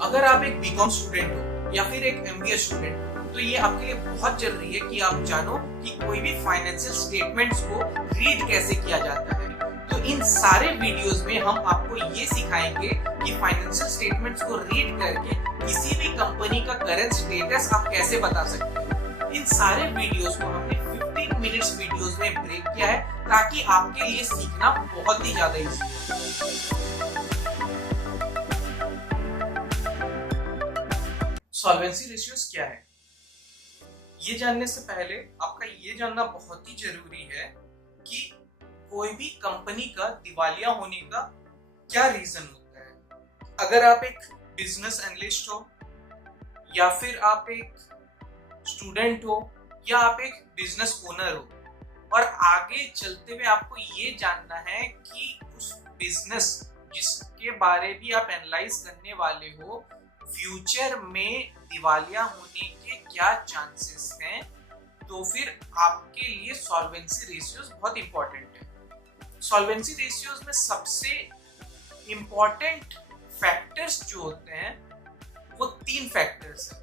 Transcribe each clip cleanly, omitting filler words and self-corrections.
अगर आप एक बीकॉम स्टूडेंट हो या फिर एक एमबीए स्टूडेंट हो तो ये आपके लिए बहुत जरूरी है कि आप जानो कि कोई भी फाइनेंशियल स्टेटमेंट्स को रीड कैसे किया जाता है। तो इन सारे वीडियोस में हम आपको ये सिखाएंगे कि फाइनेंशियल स्टेटमेंट्स को रीड करके किसी भी कंपनी का करंट स्टेटस आप कैसे बता सकते हो। इन सारे वीडियोस को हमने 15 मिनट्स वीडियोस में ब्रेक किया है ताकि आपके लिए सीखना बहुत ही ज्यादा इजी हो। सॉल्वेंसी रेशियोज क्या है, ये जानने से पहले आपका ये जानना बहुत ही जरूरी है कि कोई भी कंपनी का दिवालिया होने का क्या रीजन होता है। अगर आप एक बिजनेस एनालिस्ट हो या फिर आप एक स्टूडेंट हो या आप एक बिजनेस ओनर हो और आगे चलते हुए आपको ये जानना है कि उस बिजनेस जिसके बारे भी आप एनालाइज करने वाले हो फ्यूचर में दिवालिया होने के क्या चांसेस हैं, तो फिर आपके लिए सॉल्वेंसी रेशियोज बहुत इंपॉर्टेंट है। सॉल्वेंसी रेशियोज में सबसे इंपॉर्टेंट फैक्टर्स जो होते हैं वो 3 फैक्टर्स हैं।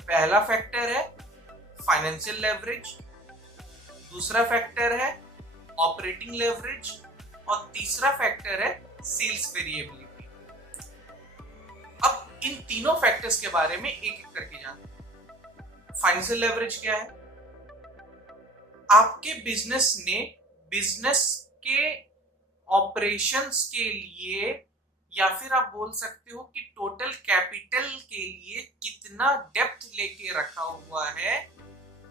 पहला फैक्टर है फाइनेंशियल लेवरेज, दूसरा फैक्टर है ऑपरेटिंग लेवरेज और तीसरा फैक्टर है सेल्स वेरिएबिलिटी। अब इन तीनों फैक्टर्स के बारे में एक एक करके जानते हैं। फाइनेंशियल लेवरेज क्या है? आपके बिजनेस ने बिजनेस के ऑपरेशंस के लिए या फिर आप बोल सकते हो कि टोटल कैपिटल के लिए कितना डेप्थ लेके रखा हुआ है,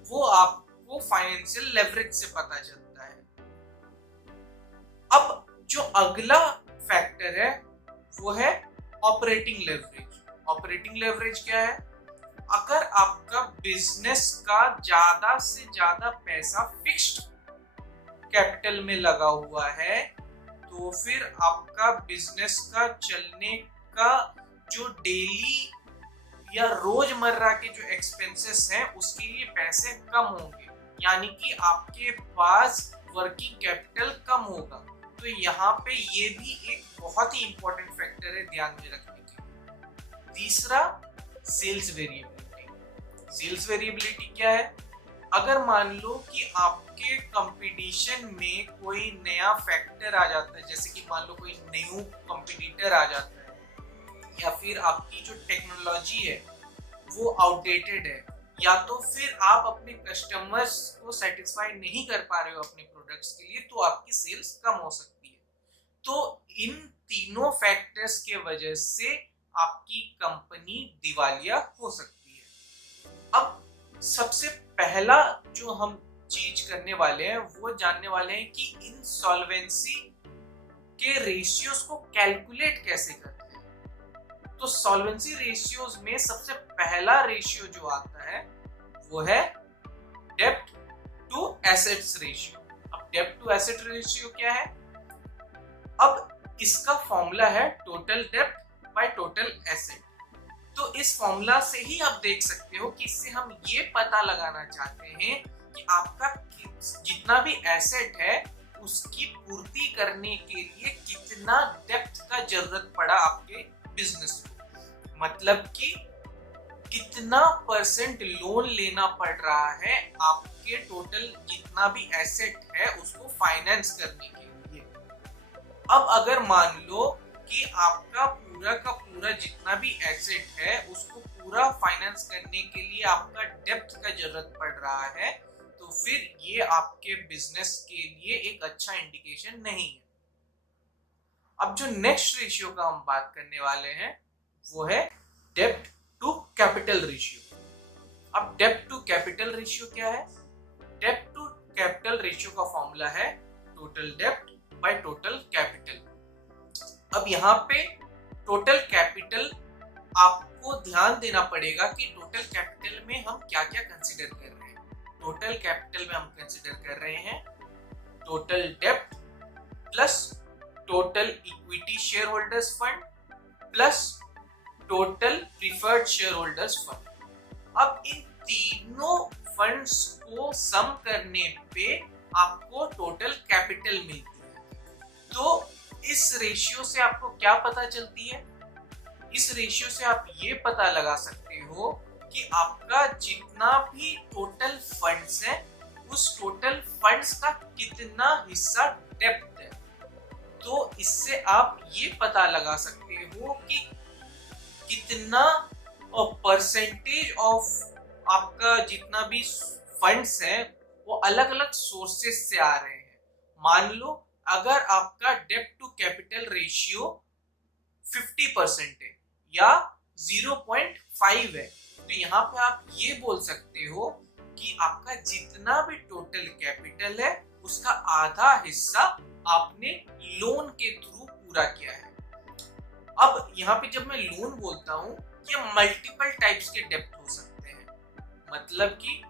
वो आपको फाइनेंशियल लेवरेज से पता चलता है। अब जो अगला फैक्टर है वो है ऑपरेटिंग लेवरेज। ऑपरेटिंग लेवरेज क्या है? अगर आपका बिजनेस का ज्यादा से ज्यादा पैसा फिक्स्ड कैपिटल में लगा हुआ है तो फिर आपका बिजनेस का चलने का जो डेली या रोजमर्रा के जो एक्सपेंसेस हैं उसके लिए पैसे कम होंगे, यानी कि आपके पास वर्किंग कैपिटल कम होगा। तो यहाँ पे ये भी एक बहुत ही इंपॉर्टेंट फैक्टर है ध्यान में रखने के। तीसरा सेल्स वेरिएबिलिटी। सेल्स वेरिएबिलिटी क्या है? अगर मान लो कि आपके कंपटीशन में कोई नया फैक्टर आ जाता है, जैसे कि मान लो कोई न्यू कंपटीटर आ जाता है या फिर आपकी जो टेक्नोलॉजी है वो आउटडेटेड है या तो फिर आप अपने कस्टमर्स को सेटिस्फाई नहीं कर पा रहे हो अपने प्रोडक्ट्स के लिए, तो आपकी सेल्स कम हो सकती है। तो इन तीनों फैक्टर्स के वजह से आपकी कंपनी दिवालिया हो सकती है। अब सबसे पहला जो हम चीज करने वाले हैं वो जानने वाले हैं कि इन सॉल्वेंसी के रेशियोज को कैलकुलेट कैसे करते हैं। तो सॉल्वेंसी रेशियोज में सबसे पहला रेशियो जो आता है वो है डेब्ट टू एसेट्स रेशियो। अब डेब्ट टू एसेट रेशियो क्या है? अब इसका फॉर्मूला है टोटल डेब्ट बाय टोटल एसेट। तो इस फॉर्मूला से ही आप देख सकते हो कि इससे हम ये पता लगाना चाहते हैं कि आपका जितना भी एसेट है उसकी पूर्ति करने के लिए कितना डेप्थ का जरूरत पड़ा आपके बिजनेस को, मतलब कि कितना % लोन लेना पड़ रहा है आपके टोटल जितना भी एसेट है उसको फाइनेंस करने के लिए। अब अगर मान लो कि आपका पूरा का पूरा जितना भी एसेट है उसको पूरा फाइनेंस करने के लिए आपका डेप्थ का जरूरत पड़ रहा है, तो फिर ये आपके बिजनेस के लिए एक अच्छा इंडिकेशन नहीं है। अब जो नेक्स्ट रेशियो का हम बात करने वाले हैं वो है डेब्ट टू कैपिटल रेशियो। अब डेब्ट टू कैपिटल रेशियो क्या है? डेब्ट टू कैपिटल रेशियो का फॉर्मूला है टोटल डेब्ट बाय टोटल कैपिटल। अब यहाँ पे टोटल कैपिटल आपको ध्यान देना पड़ेगा कि टोटल कैपिटल में हम क्या क्या कंसीडर कर रहे हैं। टोटल कैपिटल में हम कंसीडर कर रहे हैं टोटल डेब्ट plus total equity share holders fund plus total preferred share holders fund. अब इन तीनों फंड्स को सम करने पे आपको टोटल कैपिटल मिलती है। तो इस रेशियो से आपको क्या पता चलती है? इस रेशियो से आप ये पता लगा सकते हो कि आपका जितना भी टोटल फंड्स है उस टोटल फंड्स का कितना हिस्सा डेप्ट है। तो इससे आप ये पता लगा सकते हो कि कितना परसेंटेज ऑफ आपका जितना भी फंड्स है वो अलग अलग सोर्सेस से आ रहे हैं। मान लो अगर आपका डेप्ट टू कैपिटल रेशियो 50% है या 0.5 है, तो यहाँ पे आप ये बोल सकते हो कि आपका जितना भी टोटल कैपिटल है उसका आधा हिस्सा आपने लोन के थ्रू पूरा किया है। अब यहाँ पे जब मैं लोन बोलता हूँ, ये मल्टीपल टाइप्स के डेप्ट हो सकते हैं, मतलब कि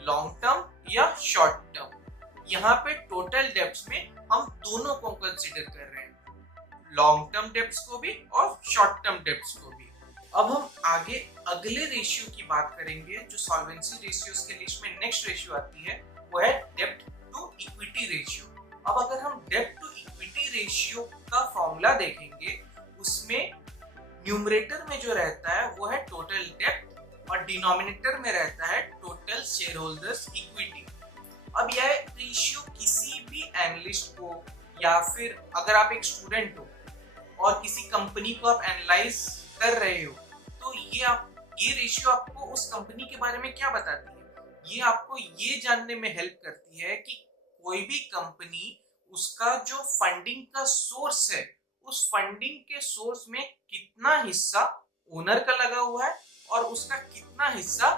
लॉन्ग टर्म या शॉर्ट टर्म। यहाँ पे टोटल डेप्ट्स में हम दोनों को कंसीडर कर रहे हैं, लॉन्ग टर्म डेप्ट्स को भी और शॉर्ट टर्म डेप्ट्स को भी। अब हम आगे अगले रेशियो की बात करेंगे जो सॉल्वेंसी रेशियोज के लिस्ट में नेक्स्ट रेशियो आती है, वो है डेप्ट टू इक्विटी रेशियो। अब अगर हम डेप्ट टू इक्विटी रेशियो का फॉर्मूला देखेंगे, उसमें न्यूमरेटर में जो रहता है वो है टोटल डेप्ट और डिनोमिनेटर में रहता है टोटल शेयर होल्डर्स इक्विटी। अब यह रेशियो किसी भी एनालिस्ट को या फिर अगर आप एक स्टूडेंट हो और किसी कंपनी को आप एनालाइज कर रहे हो, तो ये रेशियो आपको उस कंपनी के बारे में क्या बताती है? ये आपको ये जानने में हेल्प करती है कि कोई भी कंपनी, उसका जो फंडिंग का सोर्स है, उस फंडिंग के सोर्स में कितना हिस्सा ओनर का लगा हुआ है और उसका कितना हिस्सा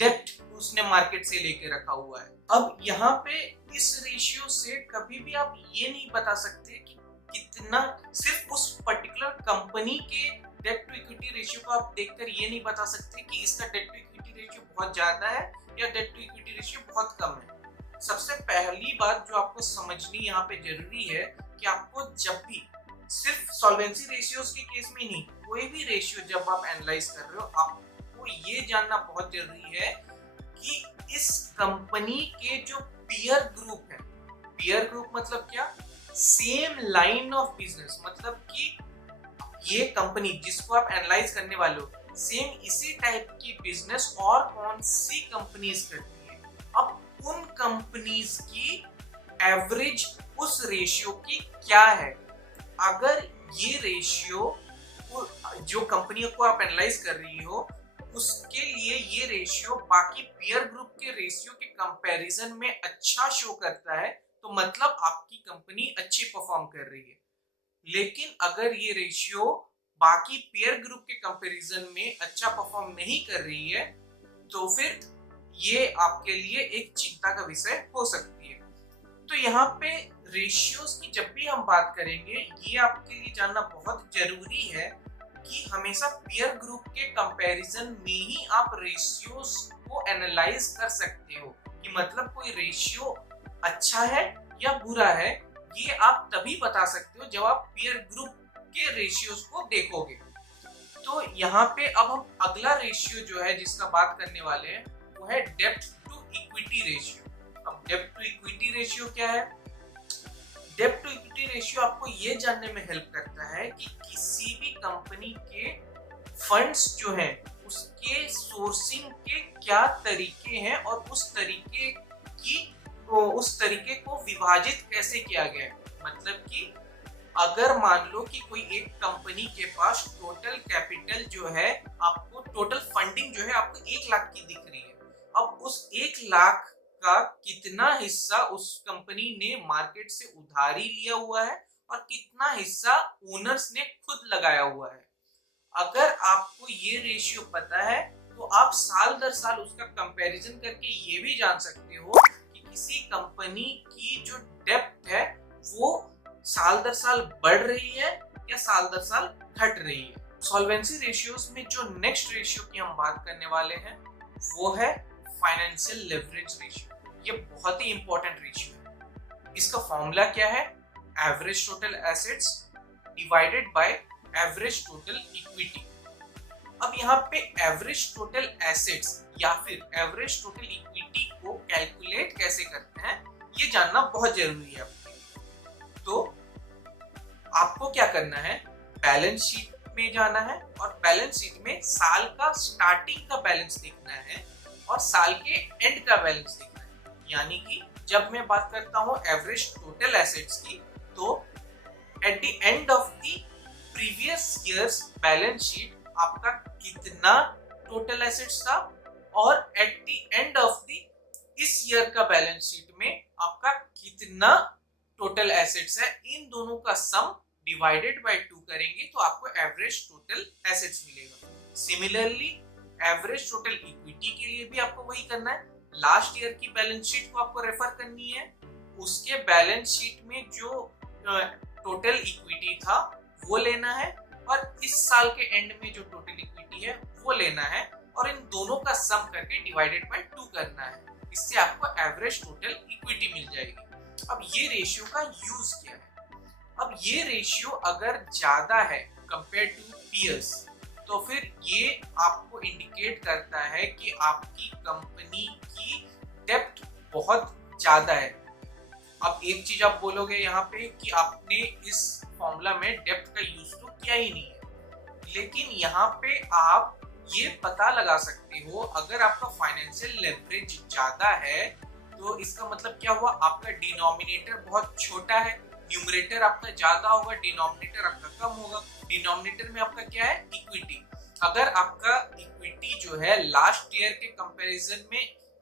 डेप्ट उसने मार्केट से लेके रखा हुआ है। अब यहाँ पे इस रेशियो से कभी भी आप ये नहीं बता सकते कि कितना, सिर्फ उस पर्टिकुलर कंपनी के डेप्ट टू इक्विटी रेशियो को आप देखकर ये नहीं बता सकते कि इसका डेप्ट टू इक्विटी रेशियो बहुत ज्यादा है या डेप्ट टू इक्विटी रेशियो बहुत कम है। सबसे पहली बात जो आपको समझनी यहाँ पे जरूरी है कि आपको जब भी, सिर्फ सॉल्वेंसी रेशियोज के केस में नहीं, कोई भी रेशियो जब आप एनालाइज कर रहे हो, आपको ये जानना बहुत जरूरी है कि इस कंपनी के जो पीयर ग्रुप है, पीयर ग्रुप मतलब क्या? सेम लाइन ऑफ बिजनेस, मतलब कि ये कंपनी जिसको आप एनालाइज करने वाले हो, सेम इसी टाइप की बिजनेस और कौन सी कंपनीज करती है। अब उन कंपनीज की एवरेज उस रेशियो की क्या है? अगर ये रेशियो जो कंपनियों को आप एनालाइज कर रही हो, उसके लिए ये रेशियो बाकी पीयर ग्रुप के रेशियो के कंपैरिजन में अच्छा शो करता है, तो मतलब आपकी कंपनी अच्छी परफॉर्म कर रही है। लेकिन अगर ये रेशियो बाकी पीयर ग्रुप के कंपैरिजन में अच्छा परफॉर्म नहीं कर रही है, तो फिर ये आपके लिए एक चिंता का विषय हो सकती है। तो यहाँ पे रेशियोज की जब भी हम बात करेंगे, ये आपके लिए जानना बहुत जरूरी है कि हमेशा पीयर ग्रुप के कंपैरिजन में ही आप रेशियोज को एनालाइज कर सकते हो कि मतलब कोई रेशियो अच्छा है या बुरा है। ये आप तभी बता सकते हो जब आप पीयर ग्रुप के रेशियोज को देखोगे। तो यहाँ पे अब हम अगला रेशियो जो है जिसका बात करने वाले हैं, वो है डेप्ट टू इक्विटी रेशियो। अब डेप्ट टू इक्विटी रेशियो क्या है? डेप्ट टू इक्विटी रेशियो आपको ये जानने में हेल्प करता है कि किसी भी कंपनी के फंड्स जो हैं उसके सोर्सिंग के क्या तरीके हैं और उस तरीके को विभाजित कैसे किया गया है। मतलब कि अगर मान लो कि कोई एक कंपनी के पास टोटल कैपिटल जो है, आपको टोटल फंडिंग जो है आपको 1 लाख की दिख रही है, अब उस 1 लाख का कितना हिस्सा उस कंपनी ने मार्केट से उधारी लिया हुआ है और कितना हिस्सा ओनर्स ने खुद लगाया हुआ है। अगर आपको ये रेशियो पता है तो आप साल दर साल उसका कंपैरिजन करके ये भी जान सकते हो कि किसी कंपनी की जो डेप्ट है वो साल दर साल बढ़ रही है या साल दर साल घट रही है। सॉल्वेंसी रेशियोज में जो नेक्स्ट रेशियो की हम बात करने वाले हैं वो है फाइनेंशियल लेवरेज रेशियो। ये बहुत ही इंपॉर्टेंट रेशियो है। इसका फॉर्मूला क्या है? Average total assets divided by average total equity. अब यहाँ पे एवरेज टोटल एसेट्स या फिर एवरेज टोटल इक्विटी को कैलकुलेट कैसे करते हैं, ये जानना बहुत जरूरी है। तो आपको क्या करना है, बैलेंस शीट में जाना है और बैलेंस शीट में साल का स्टार्टिंग का बैलेंस देखना है और साल के एंड का बैलेंस देखना है। यानी कि जब मैं बात करता हूँ एवरेज टोटल एसेट्स की, तो at the end of the previous years balance sheet आपका कितना टोटल एसेट्स था और at the end of the इस ईयर का बैलेंस शीट में आपका कितना टोटल एसेट्स है, इन दोनों का सम डिवाइडेड बाय 2 करेंगे तो आपको एवरेज टोटल एसेट्स मिलेगा। सिमिलरली एवरेज टोटल इक्विटी के लिए भी आपको वही करना है। लास्ट ईयर की बैलेंस शीट को आपको रेफर करनी है, उसके बैलेंस शीट में जो टोटल इक्विटी था वो लेना है और इस साल के एंड में जो टोटल इक्विटी है वो लेना है और इन दोनों का सम करके डिवाइडेड बाय 2 करना है। इससे आपको एवरेज टोटल इक्विटी मिल जाएगी। अब ये रेशियो का यूज क्या है? अब ये रेशियो अगर ज्यादा है कंपेयर टू पीयर्स तो फिर ये आपको इंडिकेट करता है कि आपकी कंपनी की डेप्थ बहुत ज्यादा है। अब एक चीज आप बोलोगे यहाँ पे कि आपने इस फॉर्मूला में डेप्थ का यूज तो किया ही नहीं है, लेकिन यहाँ पे आप ये पता लगा सकते हो अगर आपका फाइनेंशियल लेवरेज ज्यादा है तो इसका मतलब क्या हुआ, आपका डिनोमिनेटर बहुत छोटा है, न्यूमरेटर आपका ज्यादा होगा, डिनोमिनेटर आपका कम होगा। डिनोमिनेटर में आपका क्या है, इक्विटी। अगर आपका इक्विटी जो है लास्ट ईयर के कंपैरिजन में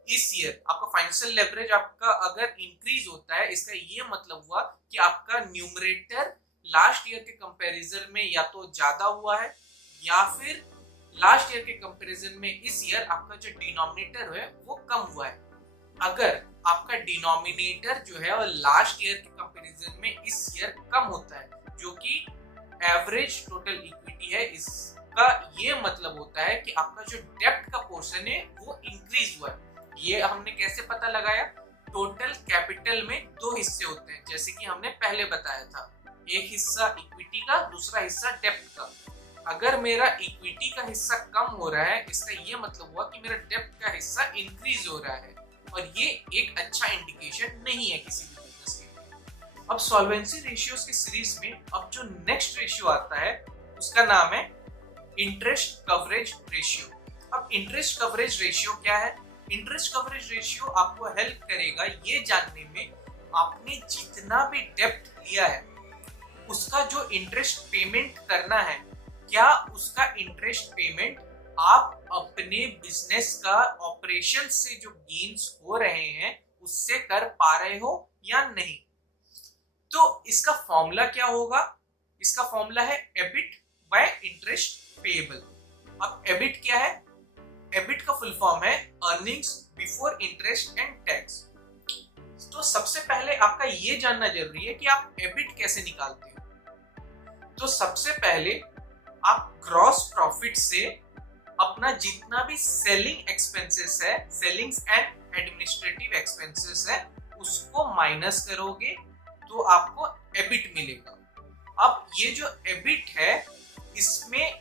इस ईयर आपका फाइनेंशियल लेवरेज आपका अगर इंक्रीज होता है, इसका ये मतलब हुआ कि आपका न्यूमरेटर लास्ट ईयर के कंपैरिजन में या तो ज्यादा हुआ है या फिर लास्ट ईयर के कंपैरिजन में इस ईयर आपका जो डिनोमिनेटर है वो कम हुआ है। अगर आपका डिनोमिनेटर जो है और लास्ट ईयर के कंपैरिजन में इस ईयर कम होता है, जो कि एवरेज टोटल इक्विटी है, इसका ये मतलब होता है कि आपका जो डेप्ट का पोर्शन है वो इंक्रीज हुआ है। ये हमने कैसे पता लगाया? टोटल कैपिटल में 2 हिस्से होते हैं, जैसे कि हमने पहले बताया था, एक हिस्सा इक्विटी का, दूसरा हिस्सा डेप्ट का। अगर मेरा इक्विटी का हिस्सा कम हो रहा है, इसका ये मतलब हुआ कि मेरा डेप्ट का हिस्सा इंक्रीज हो रहा है और ये एक अच्छा इंडिकेशन नहीं है किसी भी बिजनेस के लिए। अब सॉल्वेंसी रेशियोज की सीरीज में अब जो नेक्स्ट रेशियो आता है उसका नाम है इंटरेस्ट कवरेज रेशियो। अब इंटरेस्ट कवरेज रेशियो क्या है? इंटरेस्ट कवरेज रेशियो आपको हेल्प करेगा ये जानने में आपने जितना भी डेप्ट लिया है उसका जो इंटरेस्ट पेमेंट करना है, क्या उसका इंटरेस्ट पेमेंट आप अपने बिजनेस का ऑपरेशन से जो गेन्स हो रहे हैं उससे कर पा रहे हो या नहीं। तो इसका फॉर्मूला क्या होगा? इसका फॉर्मूला है एबिट बाय इंटरेस्ट पेएबल। अब एबिट क्या है? एबिट का फुल फॉर्म है earnings before interest and tax. तो सबसे पहले आपका ये जानना जरूरी है कि आप एबिट कैसे निकालते हो। तो सबसे पहले आप ग्रॉस प्रॉफिट से अपना जितना भी सेलिंग एक्सपेंसेस है, सेलिंग्स एंड एडमिनिस्ट्रेटिव एक्सपेंसेस है, उसको माइनस करोगे तो आपको एबिट मिलेगा। अब ये जो एबिट है इसमें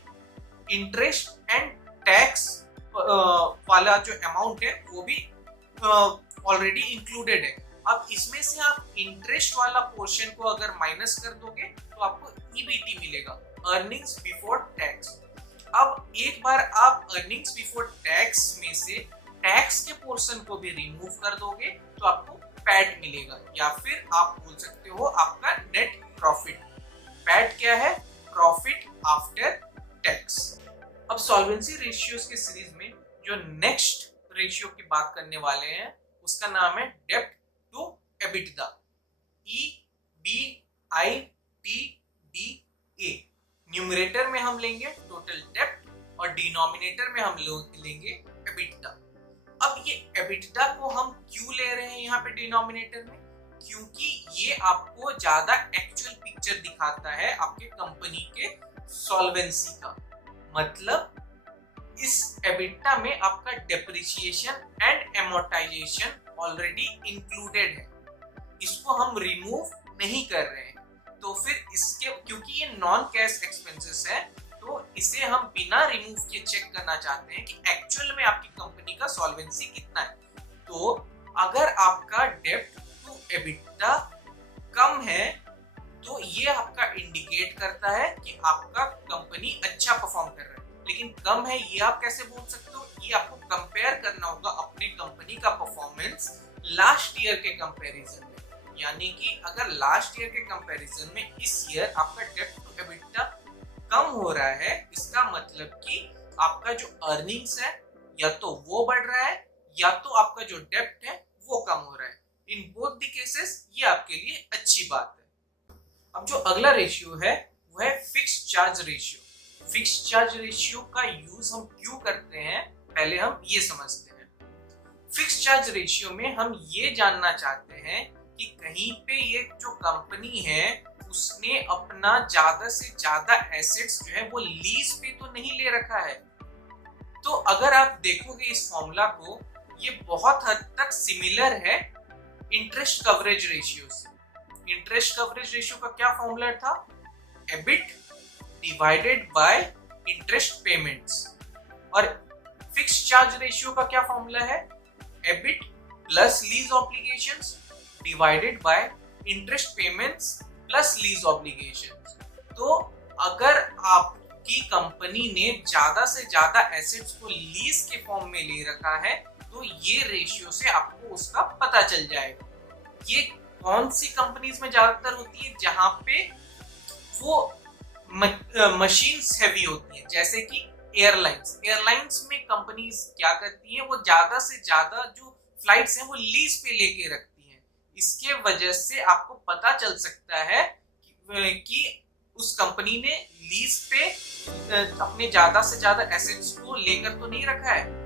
इंटरेस्ट एंड टैक्स वाला जो अमाउंट है वो भी ऑलरेडी इंक्लूडेड है। अब इसमें से आप इंटरेस्ट वाला पोर्शन को अगर माइनस कर दोगे तो आपको ईबीटी मिलेगा, अर्निंग्स बिफोर टैक्स। अब एक बार आप अर्निंग्स बिफोर टैक्स में से टैक्स के पोर्शन को भी रिमूव कर दोगे तो आपको पैट मिलेगा, या फिर आप बोल सकते हो आपका नेट प्रॉफिट। पैट क्या है? Profit after tax. अब सॉल्वेंसी रेशियोज के सीरीज में जो नेक्स्ट रेशियो की बात करने वाले हैं उसका नाम है डेब्ट टू एबिटदा, EBITDA। न्यूमरेटर में हम लेंगे टोटल डेब्ट और डिनोमिनेटर में हम लेंगे एबिटदा। अब ये एबिटदा को हम क्यों ले रहे हैं यहाँ पे डिनोमिनेटर में? क्योंकि ये आपको ज्यादा एक्चुअल पिक्चर दिखाता है आपके कंपनी के सॉल्वेंसी का। मतलब इस एबिटदा में आपका depreciation and amortisation already included है, इसको हम रिमूव नहीं कर रहे हैं। तो फिर इसके क्योंकि ये नॉन कैश एक्सपेंसेस है तो इसे हम बिना रिमूव के चेक करना चाहते हैं कि एक्चुअल में आपकी कंपनी का सॉल्वेंसी कितना है। तो अगर आपका डेब्ट टू एबिटदा कम है तो ये आपका इंडिकेट करता है कि आपका कंपनी अच्छा परफॉर्म कर रहा है, लेकिन कम है ये आप कैसे बोल सकते हो? ये आपको कंपेयर करना होगा अपने कंपनी का परफॉर्मेंस लास्ट ईयर के कंपैरिजन में। यानी कि अगर लास्ट ईयर के कंपैरिजन में इस ईयर आपका डेब्ट टू एबिटा कम हो रहा है, इसका मतलब कि आपका जो अर्निंग्स है या तो वो बढ़ रहा है या तो आपका जो डेब्ट है वो कम हो रहा है। इन बोथ द केसेस ये आपके लिए अच्छी बात है। अब जो अगला रेशियो है वो है fixed charge ratio. Fixed charge ratio का यूज हम क्यों करते हैं, पहले हम ये समझते हैं। फिक्स्ड चार्ज रेशियो में हम ये जानना चाहते हैं कि कहीं पे ये जो कंपनी है उसने अपना ज्यादा से ज्यादा एसेट्स जो है वो लीज पे तो नहीं ले रखा है। तो अगर आप देखोगे इस फॉर्मूला को, ये बहुत हद तक सिमिलर है इंटरेस्ट कवरेज रेशियो से। इंटरेस्ट कवरेज रेशियो का क्या फॉर्मूला था? EBIT divided by interest payments. और फिक्स्ड चार्ज रेशियो का क्या फॉर्मूला है? EBIT plus lease obligations divided by interest payments plus lease obligations. तो अगर आपकी कंपनी ने ज्यादा से ज्यादा एसेट्स को लीज के फॉर्म में ले रखा है तो ये रेशियो से आपको उसका पता चल जाएगा। ये कौन सी कंपनीज में ज्यादातर होती है? जहां पे वो मशीन्स हैवी होती हैं, जैसे कि एयरलाइंस में कंपनीज क्या करती हैं, वो ज्यादा से ज्यादा जो फ्लाइट्स हैं वो लीज पे लेके रखती हैं। इसके वजह से आपको पता चल सकता है कि उस कंपनी ने लीज पे अपने ज्यादा से ज्यादा एसेट्स को लेकर तो नहीं रखा है।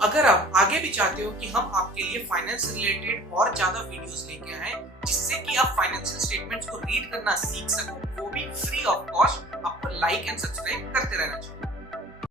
अगर आप आगे भी चाहते हो कि हम आपके लिए फाइनेंस रिलेटेड और ज्यादा वीडियोस लेके आए जिससे कि आप फाइनेंशियल स्टेटमेंट्स को रीड करना सीख सको, वो भी फ्री ऑफ कॉस्ट, आपको लाइक एंड सब्सक्राइब करते रहना चाहिए।